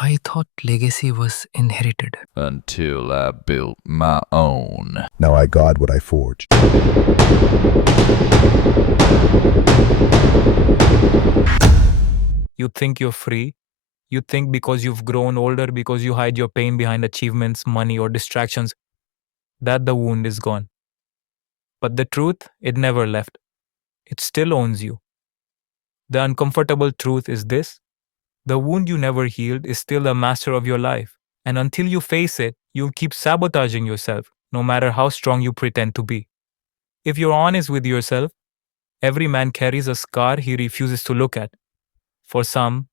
I thought legacy was inherited. Until I built my own. Now I got what I forged. You think you're free. You think because you've grown older, because you hide your pain behind achievements, money, or distractions, that the wound is gone. But the truth, it never left. It still owns you. The uncomfortable truth is this: the wound you never healed is still the master of your life. And until you face it, you'll keep sabotaging yourself, no matter how strong you pretend to be. If you're honest with yourself, every man carries a scar he refuses to look at. For some,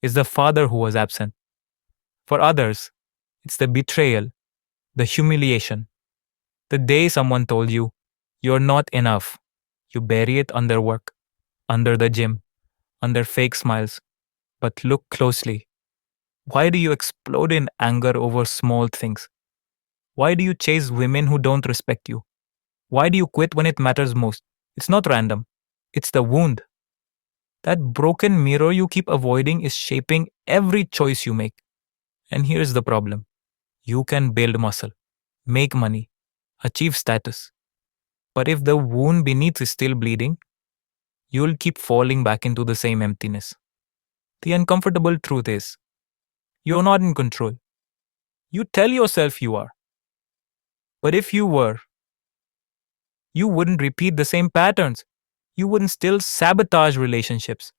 it's the father who was absent. For others, it's the betrayal, the humiliation. The day someone told you, you're not enough, you bury it under work, under the gym, under fake smiles. But look closely. Why do you explode in anger over small things? Why do you chase women who don't respect you? Why do you quit when it matters most? It's not random. It's the wound. That broken mirror you keep avoiding is shaping every choice you make. And here's the problem: you can build muscle, make money, achieve status. But if the wound beneath is still bleeding, you'll keep falling back into the same emptiness. The uncomfortable truth is, you're not in control. You tell yourself you are. But if you were, you wouldn't repeat the same patterns. You wouldn't still sabotage relationships.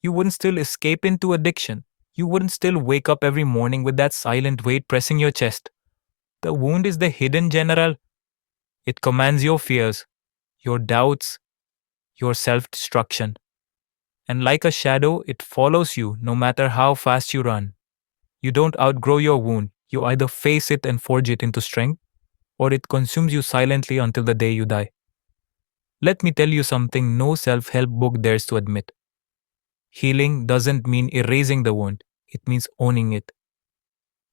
You wouldn't still escape into addiction. You wouldn't still wake up every morning with that silent weight pressing your chest. The wound is the hidden general. It commands your fears, your doubts, your self-destruction. And like a shadow, it follows you no matter how fast you run. You don't outgrow your wound. You either face it and forge it into strength, or it consumes you silently until the day you die. Let me tell you something no self-help book dares to admit. Healing doesn't mean erasing the wound. It means owning it.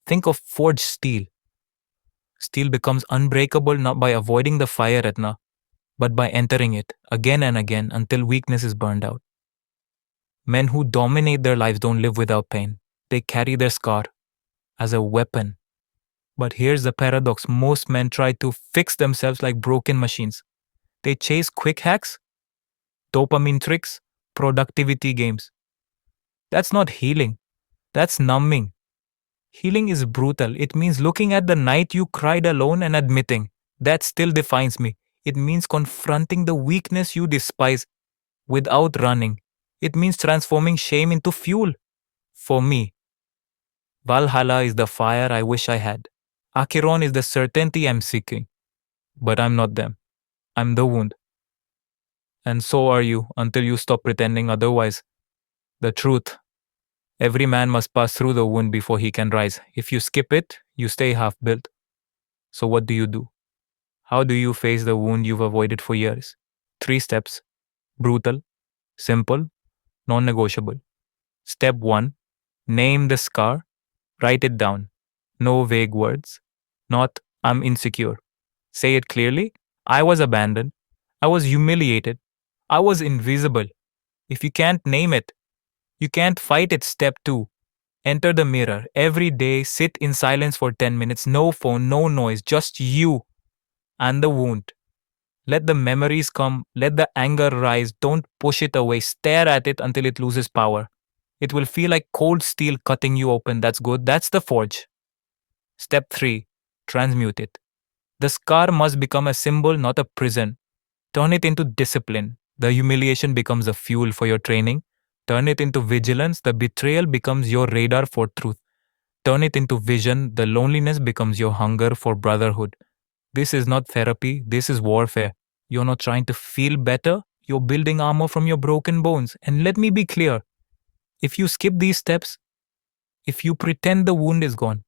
Think of forged steel. Steel becomes unbreakable not by avoiding the fire, Ratna, but by entering it again and again until weakness is burned out. Men who dominate their lives don't live without pain. They carry their scar as a weapon. But here's the paradox: most men try to fix themselves like broken machines. They chase quick hacks, dopamine tricks, productivity games. That's not healing. That's numbing. Healing is brutal. It means looking at the night you cried alone and admitting, that still defines me. It means confronting the weakness you despise without running. It means transforming shame into fuel. For me, Valhalla is the fire I wish I had. Acheron is the certainty I'm seeking. But I'm not them. I'm the wound. And so are you until you stop pretending otherwise. The truth: every man must pass through the wound before he can rise. If you skip it, you stay half built. So what do? How do you face the wound you've avoided for years? 3 steps: brutal, simple, non negotiable. Step 1: name the scar, write it down. No vague words. Not, I'm insecure. Say it clearly: I was abandoned. I was humiliated. I was invisible. If you can't name it, you can't fight it. Step 2: enter the mirror. Every day, sit in silence for 10 minutes. No phone, no noise, just you and the wound. Let the memories come. Let the anger rise. Don't push it away. Stare at it until it loses power. It will feel like cold steel cutting you open. That's good. That's the forge. Step 3: transmute it. The scar must become a symbol, not a prison. Turn it into discipline. The humiliation becomes the fuel for your training. Turn it into vigilance. The betrayal becomes your radar for truth. Turn it into vision. The loneliness becomes your hunger for brotherhood. This is not therapy. This is warfare. You're not trying to feel better. You're building armor from your broken bones. And let me be clear: if you skip these steps, if you pretend the wound is gone,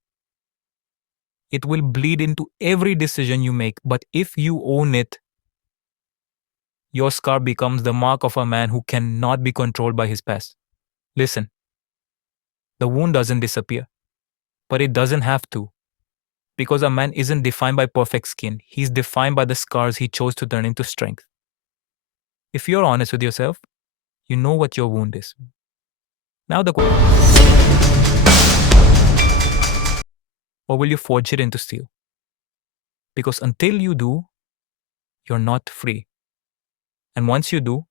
it will bleed into every decision you make. But if you own it, your scar becomes the mark of a man who cannot be controlled by his past. Listen, the wound doesn't disappear, but it doesn't have to. Because a man isn't defined by perfect skin, he's defined by the scars he chose to turn into strength. If you're honest with yourself, you know what your wound is. Now the question. Or will you forge it into steel? Because until you do, you're not free. And once you do,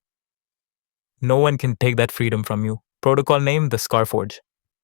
no one can take that freedom from you. Protocol name, the Scarforge.